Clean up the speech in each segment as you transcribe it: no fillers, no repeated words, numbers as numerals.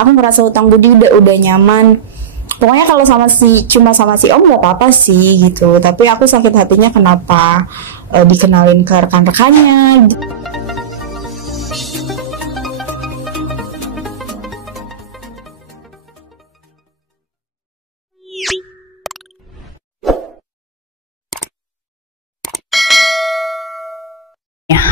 aku ngerasa hutang budi, udah nyaman. Pokoknya kalau cuma sama si Om gak apa-apa sih gitu. Tapi aku sakit hatinya kenapa dikenalin ke rekan-rekannya gitu.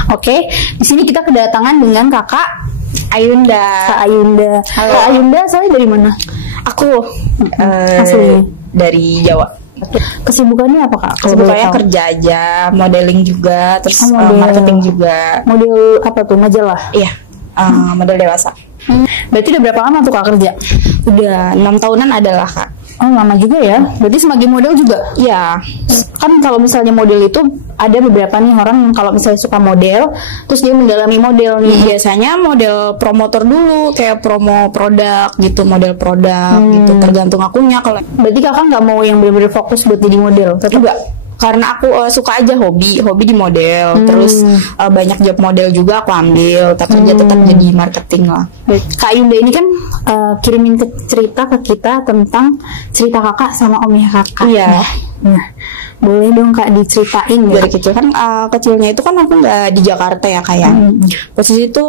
Oke, di sini kita kedatangan dengan Kakak Ayunda. Kak Ayunda. Halo. Kak Ayunda, soalnya dari mana? Aku asli dari Jawa. Kesibukannya apa Kak? Kesibukannya kerja aja, modeling juga, terus marketing juga. Model apa tuh? Majalah? Iya, model dewasa. Berarti udah berapa lama tuh Kak kerja? Udah 6 tahunan adalah Kak. Oh lama juga ya. Berarti sebagai model juga? Iya. Kan kalau misalnya model itu ada beberapa nih orang yang kalau misalnya suka model, terus dia mendalami model nih. Biasanya model promotor dulu, kayak promo produk gitu, model produk gitu. Tergantung akunya. Kalau berarti Kakak nggak mau yang benar-benar fokus buat jadi model? Tapi enggak. Karena aku suka aja hobi di model, terus banyak job model juga aku ambil, tapi kerja tetap jadi marketing lah. Kak Yunda ini kan kirimin cerita ke kita tentang cerita kakak sama omnya kakak. Iya. Nah, boleh dong Kak diceritain ya? Dari kecil kan kecilnya itu kan aku nggak di Jakarta ya kayak posisi itu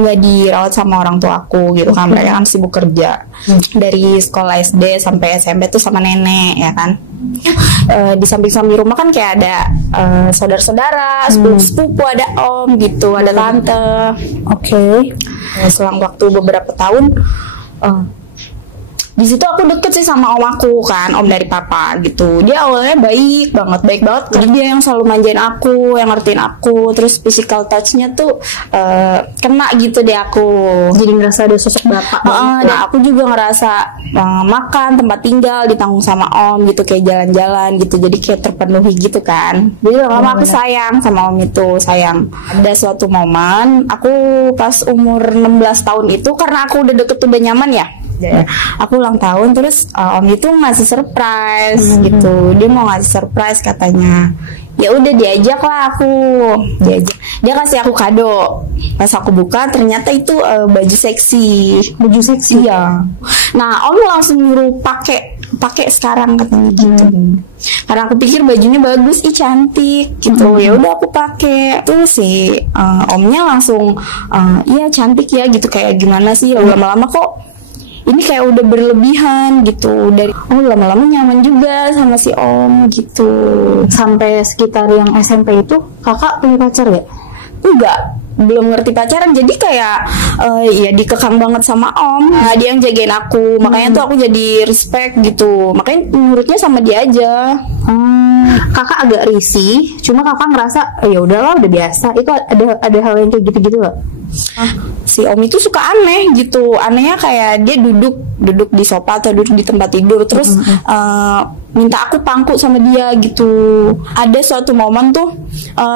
nggak dirawat sama orang tua aku gitu kan, mereka kan sibuk kerja. Dari sekolah SD sampai SMP tuh sama nenek ya kan. Di samping-samping rumah kan kayak ada saudara-saudara, sepupu, ada om gitu, ada tante. Oke. Selang waktu beberapa tahun di situ aku deket sih sama om aku kan, om dari papa gitu. Dia awalnya baik banget. Jadi dia yang selalu manjain aku, yang ngertiin aku, terus physical touch-nya tuh kena gitu deh aku. Jadi ngerasa ada sosok bapak. Nah aku juga ngerasa makan, tempat tinggal ditanggung sama om gitu, kayak jalan-jalan gitu. Jadi kayak terpenuhi gitu kan. Jadi lama-lama aku sayang sama om itu, sayang. Ada suatu momen aku pas umur 16 tahun itu, karena aku udah deket, udah nyaman ya. Aku ulang tahun, terus om itu ngasih surprise gitu. Dia mau ngasih surprise katanya. Ya udah diajak lah aku. Dia kasih aku kado. Pas aku buka ternyata itu baju seksi ya. Nah om langsung nyuruh pakai sekarang katanya gitu. Karena aku pikir bajunya bagus, cantik gitu. Ya udah aku pakai. Terus si omnya langsung iya cantik ya gitu, kayak gimana sih, lama-lama kok ini kayak udah berlebihan gitu. Dari lama-lama nyaman juga sama si om gitu. Sampai sekitar yang SMP itu kakak punya pacar ya? Enggak, belum ngerti pacaran. Jadi kayak ya dikekang banget sama om. Dia yang jagain aku, makanya tuh aku jadi respect gitu. Makanya nurutnya sama dia aja. Kakak agak risih, cuma kakak ngerasa ya udahlah, udah biasa. Itu ada hal yang kayak gitu-gitu gak? Si om itu suka aneh gitu. Anehnya kayak dia duduk di sofa atau duduk di tempat tidur, terus minta aku pangku sama dia gitu. Ada suatu momen tuh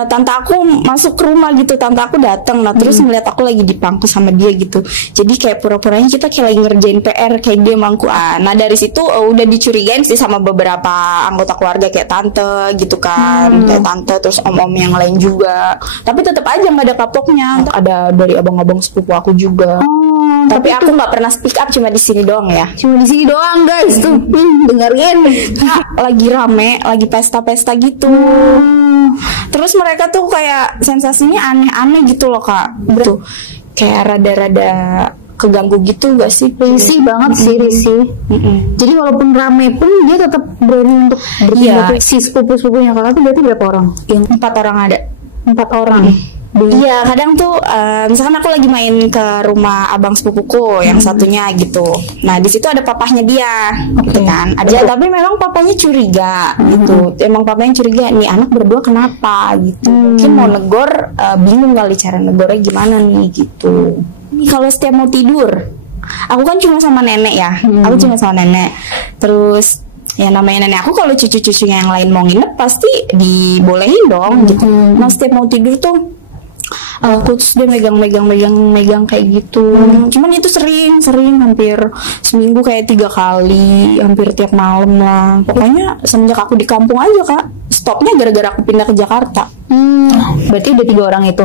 tante aku masuk ke rumah gitu, tante aku datang, nah terus ngeliat aku lagi dipangku sama dia gitu. Jadi kayak pura-puranya kita kayak lagi ngerjain PR, kayak dia mangku. Nah dari situ udah dicurigain sih sama beberapa anggota keluarga, kayak tante gitu kan, kayak tante, terus om-om yang lain juga. Tapi tetap aja nggak ada kapoknya. Ada dari abang-abang sepupu aku juga. Tapi aku nggak pernah speak up, cuma di sini doang ya. Cuma di sini doang guys tuh. Dengerin. Lagi rame, lagi pesta-pesta gitu. Terus mereka tuh kayak sensasinya aneh-aneh gitu loh Kak. Betul. Kayak rada-rada keganggu gitu gak sih? Risih banget sih, risih. Jadi walaupun rame pun dia tetap berani untuk bertindak. Si sepupu-sepupunya kakak tuh berarti berapa orang? Yang 4 orang ada. 4 orang. Iya, kadang tuh misalkan aku lagi main ke rumah abang sepupuku yang satunya gitu. Nah di situ ada papahnya dia, gitu kan. Ada, tapi memang papanya curiga gitu. Emang papanya curiga, nih anak berdua kenapa gitu. Mungkin mau negor, bingung kali cara negornya gimana nih gitu. Ini kalau setiap mau tidur, aku kan cuma sama nenek ya. Aku cuma sama nenek. Terus ya namanya nenek aku, kalau cucu-cucunya yang lain mau nginep pasti dibolehin dong gitu. Nah setiap mau tidur tuh terus dia megang kayak gitu. Cuman itu sering hampir seminggu kayak 3 kali, hampir tiap malam lah. Pokoknya semenjak aku di kampung aja Kak, stopnya gara-gara aku pindah ke Jakarta. Berarti udah 3 orang itu.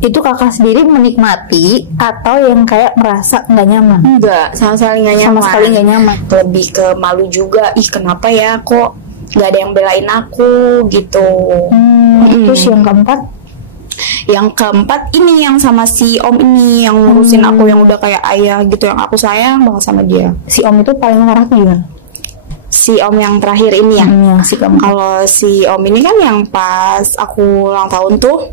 Itu kakak sendiri menikmati atau yang kayak merasa nggak nyaman? Enggak, sama sekali nggak nyaman. Sama sekali nggak nyaman. Lebih ke malu juga. Ih, kenapa ya kok nggak ada yang belain aku gitu. Terus yang keempat? Yang keempat ini yang sama si Om ini yang ngurusin aku, yang udah kayak ayah gitu, yang aku sayang banget sama dia. Si Om itu paling marah tuh gimana? Si Om yang terakhir ini ya. Si kamu. Kalau si Om ini kan yang pas aku ulang tahun tuh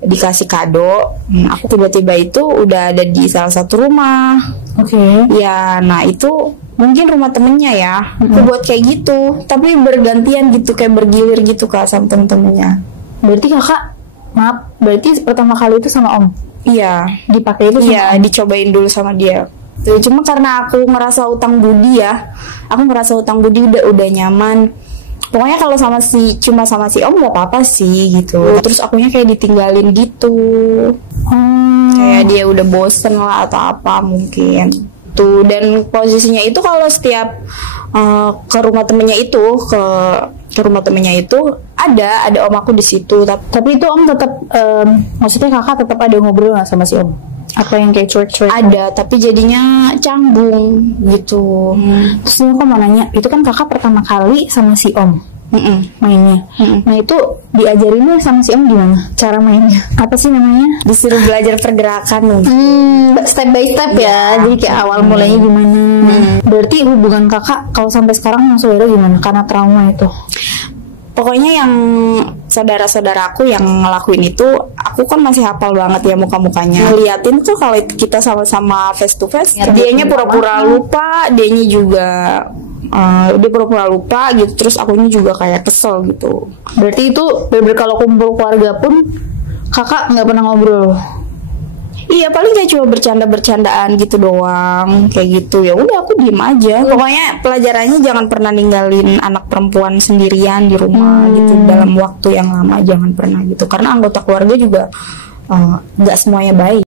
dikasih kado. Aku tiba-tiba itu udah ada di salah satu rumah. Oke. Ya, nah itu mungkin rumah temennya ya. Aku buat kayak gitu, tapi bergantian gitu, kayak bergilir gitu Kak sama temen-temennya. Berarti kakak, maaf, berarti pertama kali itu sama Om? Iya, Dipakai itu sama iya, dicobain dulu sama dia. Tuh, cuma karena aku ngerasa utang budi ya, aku ngerasa utang budi udah nyaman. Pokoknya kalau cuma sama si Om gak apa-apa sih gitu. Terus akunya kayak ditinggalin gitu. Kayak dia udah bosen lah atau apa mungkin. Tuh, dan posisinya itu kalau setiap ke rumah temennya itu, ke rumah temennya itu ada Om aku di situ. Tapi itu Om tetap, maksudnya kakak tetap ada ngobrol nggak sama si Om? Apa yang kayak cuek-cuek? Ada, tapi jadinya canggung gitu. Terus aku mau nanya, itu kan kakak pertama kali sama si Om mainnya. Nah itu diajarinnya sama si Om gimana cara mainnya? Apa sih namanya? Disuruh belajar pergerakan. Step by step ya. Jadi kayak awal mulainya gimana? Berarti hubungan kakak kalau sampai sekarang sama saudara gimana? Karena trauma itu. Pokoknya yang saudara-saudaraku yang ngelakuin itu, aku kan masih hafal banget ya muka-mukanya. Ngeliatin tuh kalau kita sama-sama face to face, dianya pura-pura lupa, dianya juga dia pura-pura lupa gitu. Terus akunya juga kayak kesel gitu. Berarti itu bener-bener kalau kumpul keluarga pun kakak nggak pernah ngobrol? Iya, paling kayak cuma bercanda-bercandaan gitu doang, kayak gitu. Ya udah aku diem aja. Pokoknya pelajarannya jangan pernah ninggalin anak perempuan sendirian di rumah gitu dalam waktu yang lama, jangan pernah gitu. Karena anggota keluarga juga nggak semuanya baik.